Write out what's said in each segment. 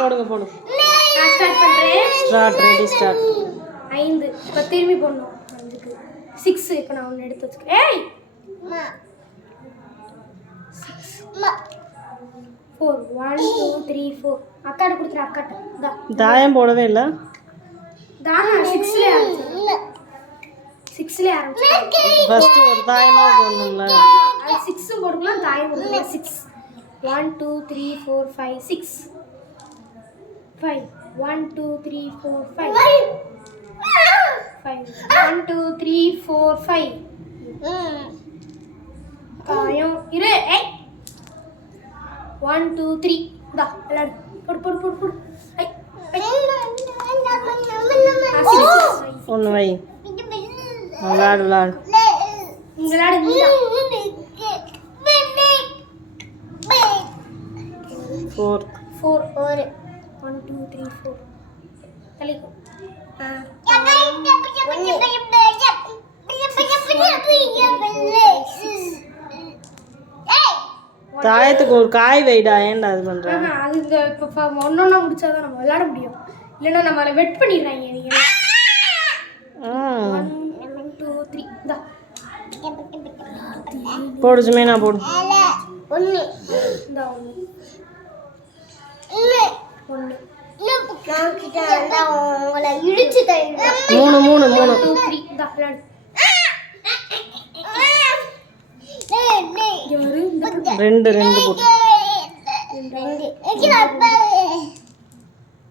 போடுங்க போடுங்க. நான் ஸ்டார்ட் பண்றேன். ஸ்டார்ட். Ready start. 5 இப்ப திரும்பி போடணும். 5க்கு 6 இப்ப நான் ஒன்னு எடுத்து வச்சுக்கிறேன். ஏய் அம்மா 6 4 1 2 3 4 அக்காட்ட கொடுத்துற அக்காட்ட. தாயம் போடவே இல்ல. தாயம் 6ல ஆரம்பிச்சேன். 6ல ஆரம்பிச்சேன். ஃபர்ஸ்ட் ஒரு தாயமா போடணும்ல. அது 6 போடுறோம் தாயம் போடுறோம். 6 1 2 3 4 5 6 5 1 2 3 4 5 5 1 2 3 4 5 தாயம் இரு. ஏய் 1 2 3 டா விளையாடு. போடு போடு போடு போடு. ஐ ஒன்று வை. விளாடு விளாடு. இங்க விளையாடு. 4 1 2 3 4 கலிக்கு. தாயத்துக்கு ஒரு காய் வைடா. ஏன்டா அது பண்ற? அது இந்த இப்ப ஒன்னொன்னா முடிச்சாதான் நம்ம விளையாட முடியும். இல்லைன்னா நம்மள வெட் பண்ணிடுறாங்க. நீங்க 1 2 3 டா போடு சுமேனா போடு. 1 இந்த 1 நான் கிட்ட வந்தா உங்களை இடிச்சு தள்ளிடுவேன். 3 3 3 2 3 டா விளையாடு. ரெண்டு ரெண்டு போடு.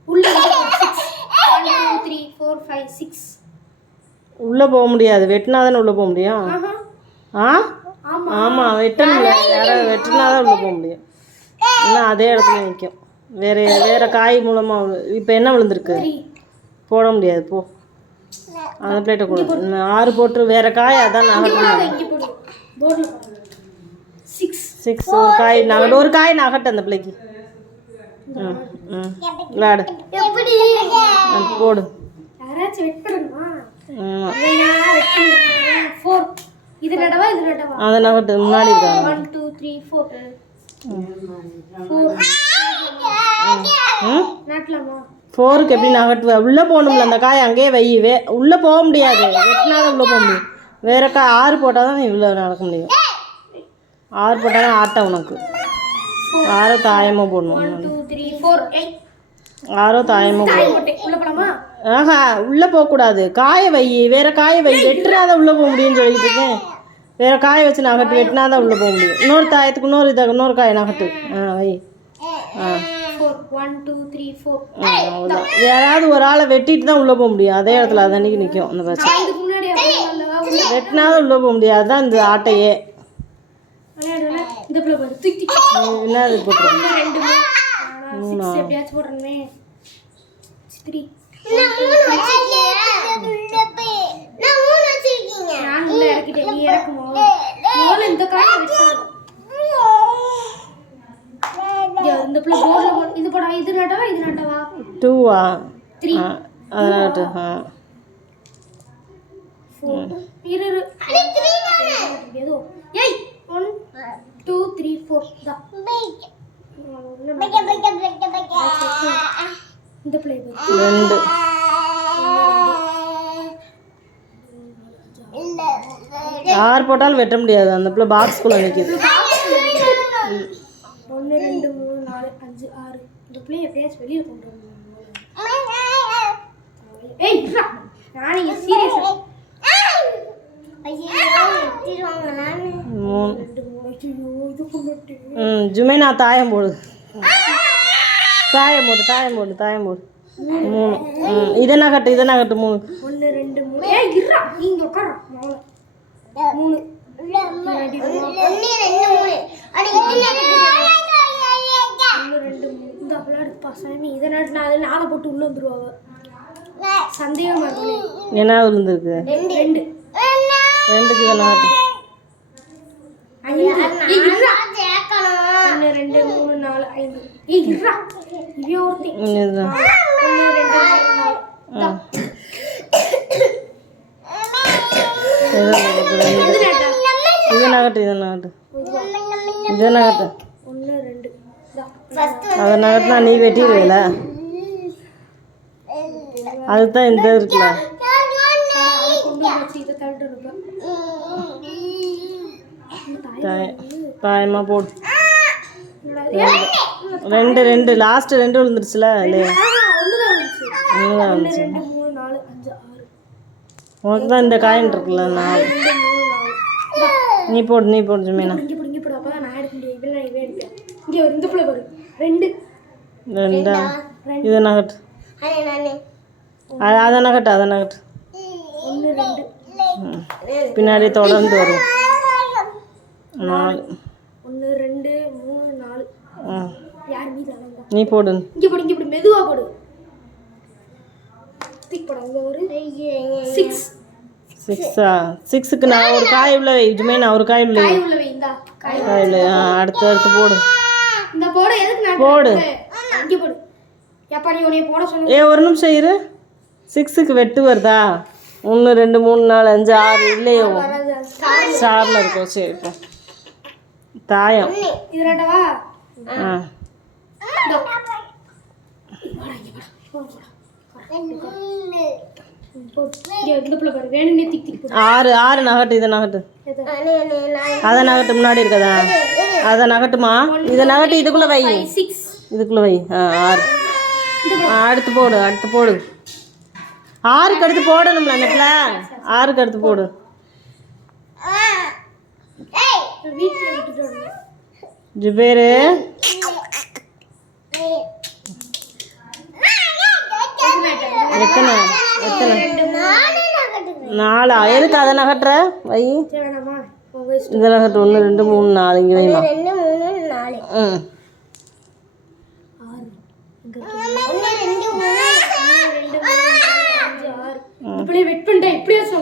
உள்ள 6 1 2 3 4 5 6 உள்ள போக முடியாது. வெட்டினா தானே உள்ள போக முடியும். ஆ ஆமா வெட்டணும்ல. யாராவது வெட்டினா தான் உள்ள போக முடியும். இல்லை அதே இடத்துல நிற்கும். வேற காய் மூலமா இப்போ என்ன விழுந்திருக்கு? போட முடியாது. போ அந்த பிளேட்டை கூட 6 போட்டு வேற காய் அதான் நகட்டணும். 6 ஒரு காய் நகட்டு. ஒரு காய் நகட்டு அந்த பிள்ளைக்கு. விளாடு போடு. அதை நகட்டு முன்னாடி 1 2 3 4 4க்கு எப்படி நகட்டுவ? உள்ளே போகணும்ல. அந்த காய் அங்கேயே வை. உள்ளே போக முடியாது. வெட்டினா தான் உள்ளே போக முடியும். வேற காய் 6 போட்டால் தான் இவ்வளோ நடக்க முடியும். 6 போட்டால் தான் ஆட்டம் உனக்கு. 6 தாயமாக போடணும். 6 தாயமாக போடணும். ஆஹா உள்ளே போகக்கூடாது. காயை வை. வேற காயை வை. வெட்டினா தான் உள்ளே போக முடியும்னு சொல்லிட்டு இருக்கேன். வேற காயை வச்சு நகட்டு. வெட்டினா தான் உள்ளே போக முடியும். இன்னொரு தாயத்துக்கு இன்னொரு காயை நகட்டு. வை. 1 2 3 4 அவ்வளோதான். யாராவது ஒரு ஆளை வெட்டிட்டு தான் உள்ளே போக முடியும். அதே இடத்துல அது அன்றைக்கி நிற்கும். அந்த பச்சை வெட்டினா தான் உள்ளே போக முடியாது. அதுதான் இந்த ஆட்டையே. என்னது போட்டுருக்கேன்? 2 அதனாட்டு 1 2 3 4 இந்த பிளே 2 6 போட்டாலும் வெட்ட முடியாது. அந்த பிள்ளை பாக்ஸ்குள்ளே நிற்கிது. 1 2 3 4 5 6 இந்த பிளே எப்படியாச்சும் வெளியே கொண்டு வரணும். ஏய் நான் நீங்க சீரியஸா ஜுமேனா தாயம் போடு. தாயம் போடு. 3 இதை நகட்டு. 3 1 2 3 ஏய் இருடா நீங்க உட்கார 3 இந்த விளையாடு பசங்க இதை நாட்டு நாளை போட்டு உள்ள வந்துருவாங்க. சந்தேகமா இருக்கு. என்ன விழுந்துருக்கு? 2க்கு இதை நகட்டு. 1 2 3 4 5 ஏய் இருடா இவன் ஒருத்தி 1 2 3 4 இதை நகட்டு. 1 2 அதை நகட்டினா நீ வெட்டிடுவேல, அதுதான் இந்த இருக்குல்ல. கொண்டு வச்சு இதை தவிட்டு இருப்பேன். தாயமாக போடு. ரெண்டு ரெண்டு லாஸ்ட்டு ரெண்டு விழுந்துருச்சுல இல்லையா? ஒன்று தான் வந்துச்சு. உனக்கு தான் இந்த காயின் இருக்குல்ல 4. நீ போடு ஜமீனா. ரெண்டா? இதை நகட்டு. அதை நகட்டு. பின்னாடி தொடர்ந்து வரும். 4. நீ போடு. மெதுவா போடு. 6ஆ? 6க்கு நான் ஒரு காய் உள்ள வை ஜுமேனா, ஒரு காய் உள்ள வை. காய் உள்ள அடுத்து போடு. போடு. ஒரு நிமிஷம் இரு. 6க்கு வெட்டு வருதா? 1 2 3 4 5 6 இல்லையோ? ஸ்டாரில் இருக்கும். சரி இப்போ தாயம். ஆ 6 நகட்டு. இதை நகட்டு. அதை நகட்டு. முன்னாடி இருக்கதா? அதை நகட்டுமா? இதை நகட்டு. இதுக்குள்ளே வை. 6. அடுத்து போடு. 6க்கு அடுத்து போடணும்ல நெட்டில். 6க்கு அடுத்து போடு. ஜுபேரு எத்தனை 4? எதுக்கு அதை நகட்டுற? வை. இதை நகட்டு. 1 2 3 4 இங்கே வைமா. ம்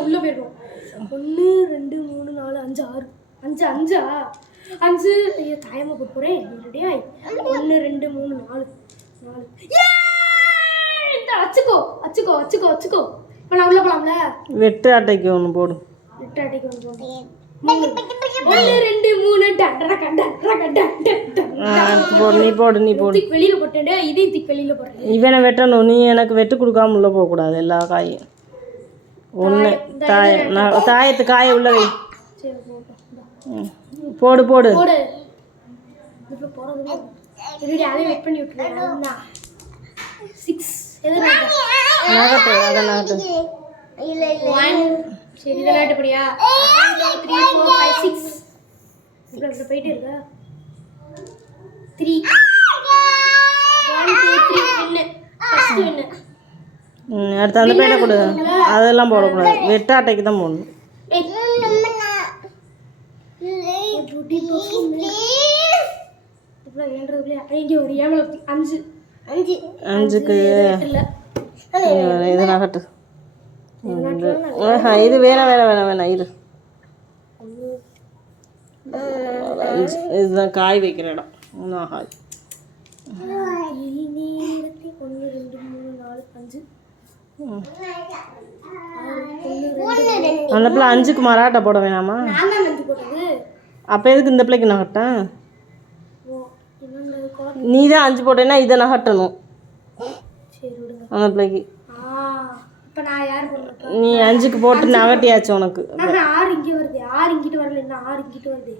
உள்ள போயிடும். 1 2 3 4 5 6 5 5 ஐயோ தாயமா போட்டு போறேன். ரெடியா? 1 2 3 4 அச்சுக்கோ. இப்போ நான் உள்ள போலாம்ல? வெட்டு அட்டைக்கு ஒன்று போடு. 1 2 3 நீ போடு. வெளியில போட்டேன். இதையும் திக் வெளியில போடுறேன். இவனை வெட்டணும். நீ எனக்கு வெட்டு கொடுக்காம உள்ள போகக்கூடாது. எல்லா காயும் 1 தாயத்து காயை உள்ள வை. போடு. நகட்டு. அதை நகட்டு. சரி இதை நகட்டுப்படியா? 1 2 3 4 5 6 இப்படி போயிட்டே இருக்கா? 3 1 2 3 வின்னு. அடுத்து அந்த பேட்டை கொடு. அதெல்லாம் போடக்கூடாது. வெட்டு அட்டைக்கு தான் போடணும். அஞ்சுக்கு இது நகட்டு. இது வேணாம் இரு. 5 இதுதான் காய் வைக்கிற இடம். ஆகாது. 1 2 3 4 5 அந்த பிள்ளை 5க்கு மராட்டா போட வேணாமா? அப்போ எதுக்கு இந்த பிள்ளைக்கு நகட்டேன்? நீ தான் 5 போட்டேன்னா இதை நகட்டணும் அந்த பிள்ளைக்கு. நீ 5க்கு போட்டு நகட்டியாச்சு உனக்கு. 6 இங்கே வருது. 6 இங்கிட்டு வரல. என்ன 6 இங்கிட்டு வருது?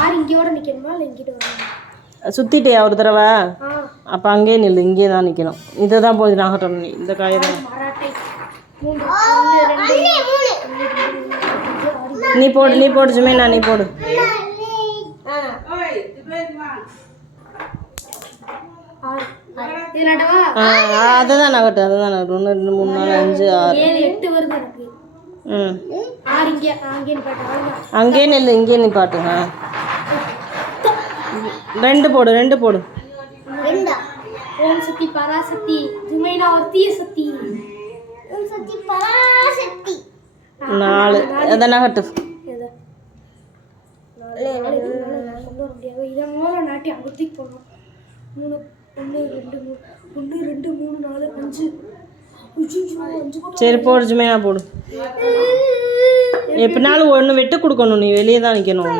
6 இங்கேயோட நிற்கணுமா இல்லை இங்கிட்டு வரணும்? சுற்றிட்டியா ஒரு தடவை? அப்போ அங்கேயே நில்லு. இங்கே தான் நிற்கணும். இதை தான் போய் நகட்டணும். நீ இந்த காயை தான் நீ போடு ஜுமேனா. நீ போடு. அதுதான் நகட்டு. 1 2 3 4 5 6 8 வருது எனக்கு. அங்கேயே நில்லு. இங்கே நீ பாட்டு. 2 போடு. ஓம் சக்தி பராசக்தி ஜுமைனா ஒத்திய சக்தி. ஓம் சக்தி பராசக்தி. 4 எதை நகட்டு? இதன் மூலம் நாட்டி அகத்திக்கு போகணும். 1 2 3 4 5. சரி போடு ஜுமைனா போடு. எப்படினாலும் 1 வெட்டு கொடுக்கணும். நீ வெளியே தான் நிற்கணும். 1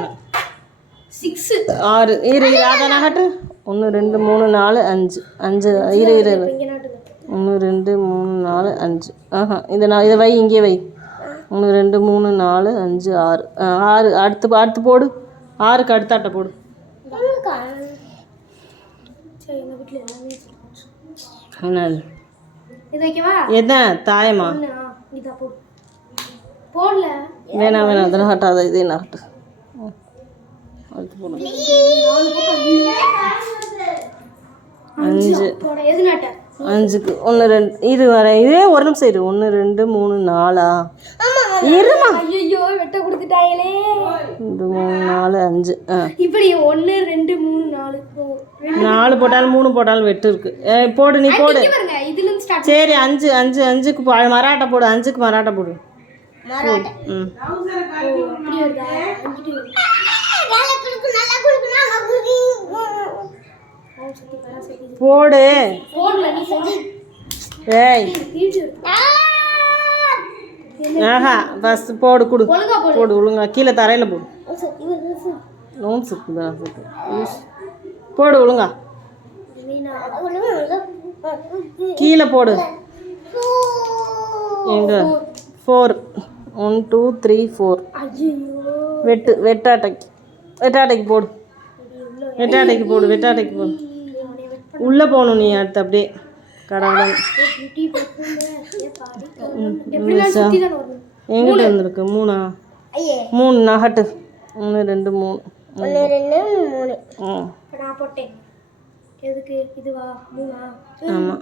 6 6 இரு. அதை நகட்டு. 1 2 3 4 5 5 இரு இரு இரு. இங்கே நாட்டுக்கு 1 2 3 4 5. ஆஹா இதை வை இங்கே வை. 1 2 3 4 5 6. 6 அடுத்து போடு. 6க்கு அடுத்த அட்டை போடு. சரி எங்கள் வீட்டில் எல்லாமே என்னது இது வைக்கவா என்ன தாயமா? இதா போடு போடல வேணாம் அதெல்லாம் கட்டாத இதே நாட்டு. அடுத்து போடு. 5 போட எது நாட்ட 5க்கு 1 2 இரு வரேன். இதே ஒரு நிமிஷம் இரு. 1 2 3 4 இருமா. ஐயோ வெட்ட கொடுத்துட்டாங்களே. 2 3 4 5. இப்படி 1 2 3 4 4 போட்டாலும் 3 போட்டாலும் வெட்டு இருக்கு. போடு நீ போடு. பாருங்க இதுல இருந்து ஸ்டார்ட். சரி 5க்கு மராட்டை போடு. 5க்கு மராட்டை போடு. ம் இப்படி வருதா அங்கிட்டு போடு. போடல நீ செஞ்சு ஏய் ஆஹா பஸ் போடு கொடு. ஒழுங்கா போடு. போடு ஒழுங்கா கீழே தரையில் போடு. நோன் சுக்குதா போடு ஒழுங்கா கீழே போடு. எங்க 4 1 2 3 4. வெட்டாட்டைக்கு போடு. வெட்டாட்டைக்கு போடு. உள்ளே போகணும் நீ அடுத்து அப்படியே கடவுள். எங்கிட்ட வந்துருக்கு 3 3 நகட்டு. 1 2 3. நான் போட்டேன் எதுக்கு இதுவா 3 ஆமாம்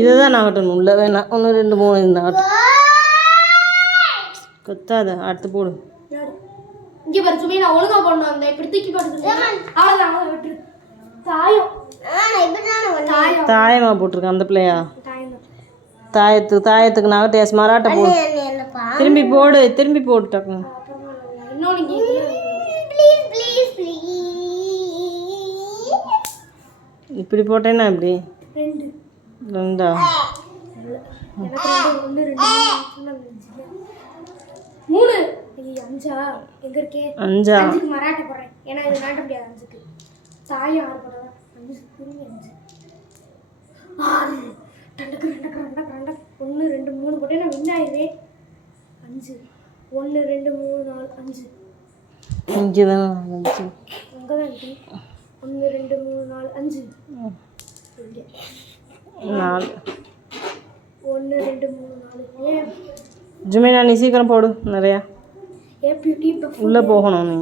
இதை தான் நகட்டணும். உள்ள வேணாம். 1 2 3 இந்த நகட்டு கொத்தாத. அடுத்து போடு. இங்கே பாரு சும்மா நான் ஒழுங்கா போடணும். அந்த இப்படி தூக்கி போட்டு அவ்வளோதான் விட்டுரு. தாயம் தாயமா போட்டிருக்கேன் அந்த பிள்ளையா? தாயம் தாயத்துக்கு நகட்டு மராட்டை போடு. திரும்பி போடு டக்குனு. இன்னொன்று இப்படி போட்டேன்னா இப்படி 2 எனக்கு 1 2 3 5 எங்க இருக்கே 5க்கு மராட்டை போடுறேன். ஏன்னா இது நாட்ட முடியாது 5க்கு. தாயம் 6 போடுறேன். 5 டண்டக்கு 1 2 3 போட்டே நான் வின் ஆயிடுவேன். 5 1 2 3 4 5 இங்கே தான் 5 அங்கே தான் இருக்கு. 1 2 3 4 5 4 1 2 3 4 ஏன் ஜுமேனா நீ சீக்கிரம் போடு. நிறையா உள்ளே போகணும் நீ.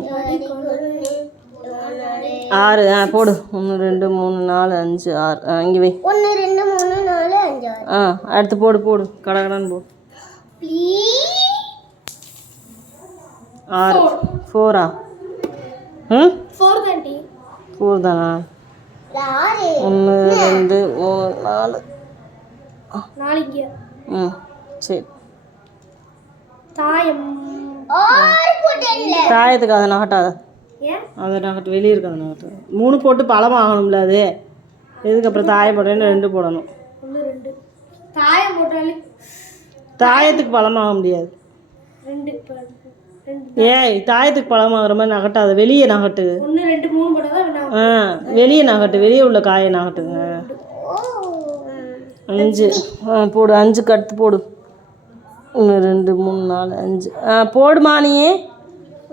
6 போடு. 1 2 3 4 5 6. இங்கே வை. 1 2 3 4 5 6. அடுத்து போடு கடகடான்னு போடு. 6 4 4 தானா? 1 2 3 4. சரி தாயத்துக்கு அதை நகட்டாத. அதை நகட்டு வெளியே இருக்க. அதை நகட்டு 3 போட்டு பழம் ஆகணும்ல. அது எதுக்கு அப்புறம் தாயம் போட்டேன்னு 2 போடணும். தாயத்துக்கு பழம் ஆக முடியாது. ஏய் தாயத்துக்கு பழம் ஆகிற மாதிரி நகட்டாத. வெளியே நகட்டு. வெளியே நகட்டு. வெளியே உள்ள காயை நகட்டுங்க. 5 போடு. 5க்கு அடுத்து போடு. 1 2 3 4 5. போடுமா நீ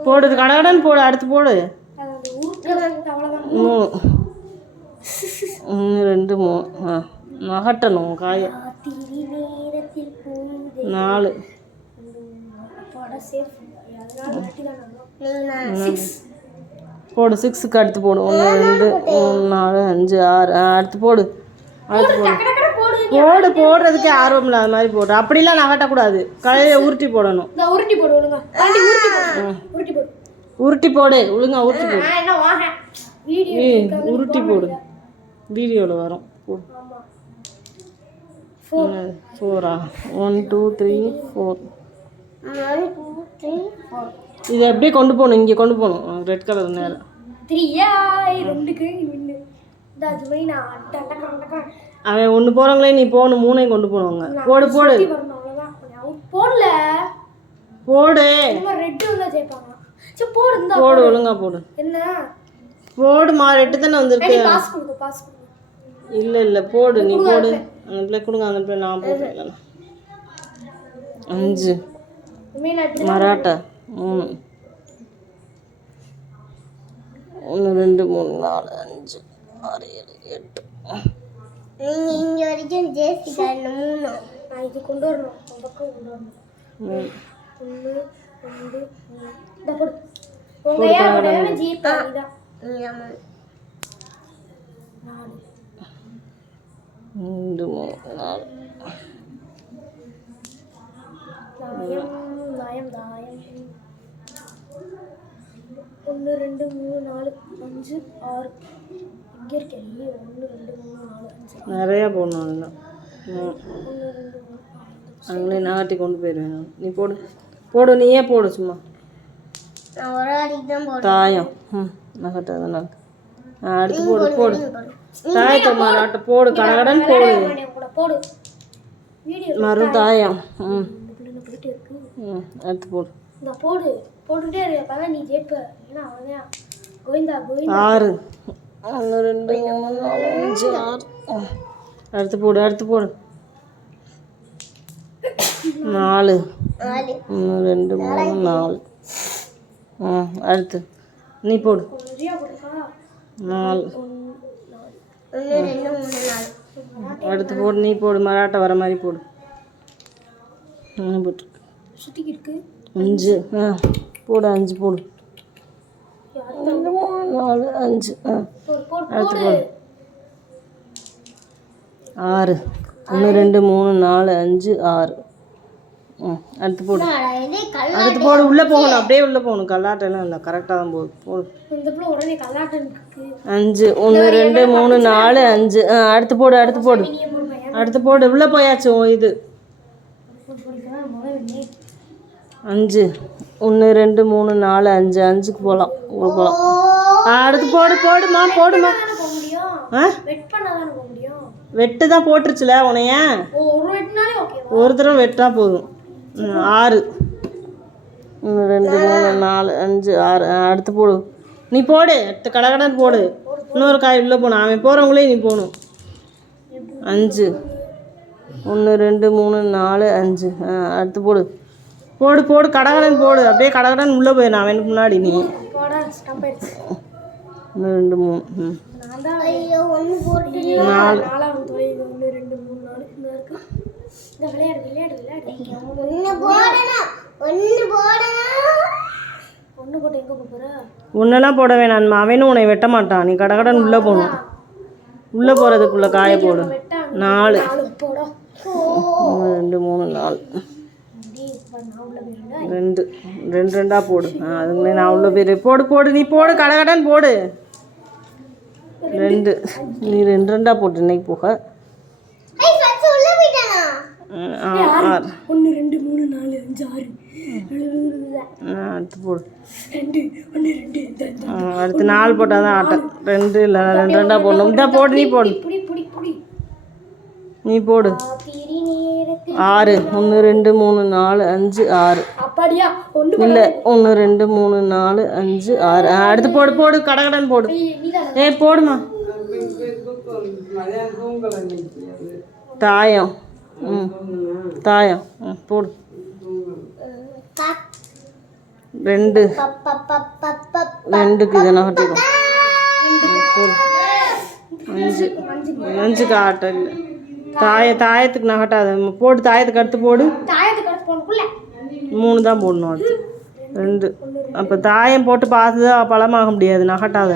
போடு. கடகடன்னு போடு. அடுத்து போடு. 3 1 2 3. நகட்டணும் காயை. 4 போடு. 6க்கு அடுத்து போடு. 1 2 3 4 5 6. அடுத்து போடு. போடுறதுக்கே ஆர்வம் இல்லாத மாதிரி போடு. அப்படிலாம் நகட்டக்கூடாது. கலையில் உருட்டி போடணும். உருட்டி போடு ஒழுங்கா. உருட்டி போடு. வீடியோவில் வரும். 4 1 2 3 4. இதை அப்படியே கொண்டு போகணும். இங்கே கொண்டு போகணும். ரெட் கலர் நேரம். அவன் 1 போகிறவங்களே நீ போகணும். 3ஐயும் கொண்டு போடுவாங்க. போடு போடு. ஒழுங்கா போடு. போடுமா 8 தானே வந்திருக்கு. பாஸ் கொடுங்க. இல்லை போடு, நீ போடு. அந்த பிள்ளை கொடுங்க, அந்த பிள்ளை நான் போடுறேன். 5 மராட்டா 3 1 2 3 4 5 6 7 8. நீங்கள் இங்கே வரைக்கும் ஜேசிக்கா 3 நான் இது கொண்டு வரணும், பக்கம் கொண்டு வரணும். 1 2 3 இந்த போடு. உங்க ஏன் ஜீப் இதான் 4 2 3 4. தாயம் 1 2 3 4 5 6 இங்கே இருக்கே. 1 2 3 4 5 நிறையா போடணும். அதுதான் 1 2 3 அவங்களே நாட்டி கொண்டு போயிடுவேன். நீ போடு நீயே போடு. சும்மா நான் ஒரு அடிக்கு தான் போடுறேன். தாயம் நகட்ட அதனால் அடுத்து போடு தாயத்தை மராட்டை போடு, கடகடன் போடு. போடு வீடியோ மறு தாயம். போயிட்டு இருக்கு. அடுத்து போடு. இந்த போட்டுட்டே இரு. அப்பதான் நீ ஜெயிப்ப. ஏன்னா அவன் கோவிந்தா 6 1 2 3 4 5 6. அடுத்து போடு 4 1 2 3 4. அடுத்து நீ போடு 4. 1 2 3 4. அடுத்து போடு, நீ போடு. மராட்டா வர மாதிரி போடு. போட்டு சுத்திக்கு இருக்கு. 5 போடு. 5 போடு. 2 3 4 5. அடுத்து போடு 6 1 2 3 4 5 6. அடுத்து போடு. அடுத்து போடு. உள்ளே போகணும், அப்படியே உள்ளே போகணும். கல்லாட்டெல்லாம் இல்லை, கரெக்டாக தான் போடு. இந்த புள்ள உடனே கல்லாட்டம் இருக்கு. 5 1 2 3 4 5. அடுத்து போடு. அடுத்து போடு. உள்ளே போயாச்சு. இது 5 1 2 3 4 5 5க்கு போகலாம். அடுத்து போடுமா. போக முடியும். வெட் பண்ணாதானே போக முடியும். வெட்டு தான் போட்டுருச்சுல உனைய. ஒரு வெட்டினாலே ஓகே. ஒரு தடவை வெட்டினா போதும். 6 1 2 3 4 5 6. அடுத்து போடு. நீ போடு. அடுத்து கடகடன் போடு. இன்னொரு காய் உள்ளே போகணும். அவன் போகிறவங்களே நீ போகணும். 5 1 2 3 4 5. அடுத்து போடு. கடகடன் போடு. அப்படியே கடகடன் உள்ளே போயிடும் அவனுக்கு முன்னாடி. நீ 1 2 3 நான் தான் 1 போட்டு 4. 1 2 3 4 இருக்கு. இந்த விளையாடு 1 போடணும். 1 போட்டு எங்க போற? ஒன்றெல்லாம் போட வேணாம். அவனும் உன்னை வெட்ட மாட்டான். நீ கடகடன் உள்ளே போகணும். உள்ளே போகிறதுக்குள்ளே காய போடு. 4 போடா. 1 2 3 4 2 2 போடு. அதுங்களே நான் உள்ள போயிரு. போடு நீ போடு. கடகடன் போடு. 2 நீ 2 போட்டு இன்னைக்கு போக. 6 1 2 3 4 5 6 அடுத்து போடு. 2 1 2 அடுத்து 4 போட்டால் தான் ஆட்டம். 2 இல்லை 2 போடணும். இதான் போடு. நீ போடு. நீ போடு. 6 1 2 3 4 5 6. அப்படியா? இல்லை 1 2 3 4 5 6. அடுத்து போடு. கடகடன் போடு. போடுமா. தாயம் போடு. 2 2க்கு இதை நகட்டிடும். போடு. 5க்கு ஆட்டம் இல்லை. தாயத்துக்கு நகட்டாத. போடு. தாயத்துக்கு அடுத்து போடு. 3 தான் போடணும். அடுத்து 2. அப்போ தாயம் போட்டு பார்த்து தான் பழமாக முடியாது. நகட்டாத.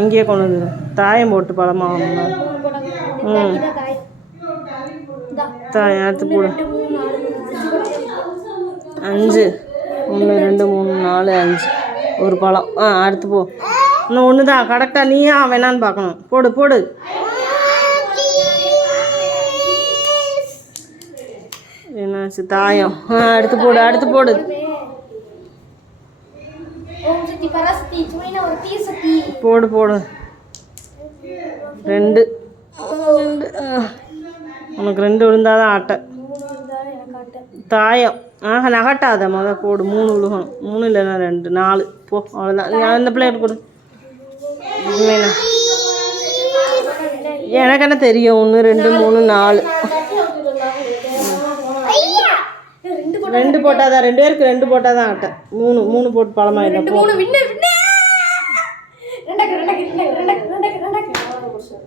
இங்கேயே கொண்டு வந்துடு. தாயம் போட்டு பழமாகணும். தாயம் அடுத்து போடு. 5 1 2 3 4 5 ஒரு பழம். அடுத்து போ. இன்னும் 1 தான். கரெக்டாக நீயா வேணான்னு பார்க்கணும். போடு. என்னாச்சு? தாயம். அடுத்து போடு. போடு. 2 உனக்கு 2 விழுந்தாதான் ஆட்டை. மாட்டேன். தாயம் நகட்டாத போடு 3 விழுகணும் 3 இல்லைன்னா 2 4 போ அவ்வளோதான் நான் இந்த பிள்ளைகிட்ட கொடு இதுமேண்ணா எனக்கு என்ன தெரியும் 1 2 3 4 2 போட்டாதான் 2 பேருக்கு 2 போட்டாதான் ஆட்டை 3 போட்டு பழமாயிடும் 3 வின்னர்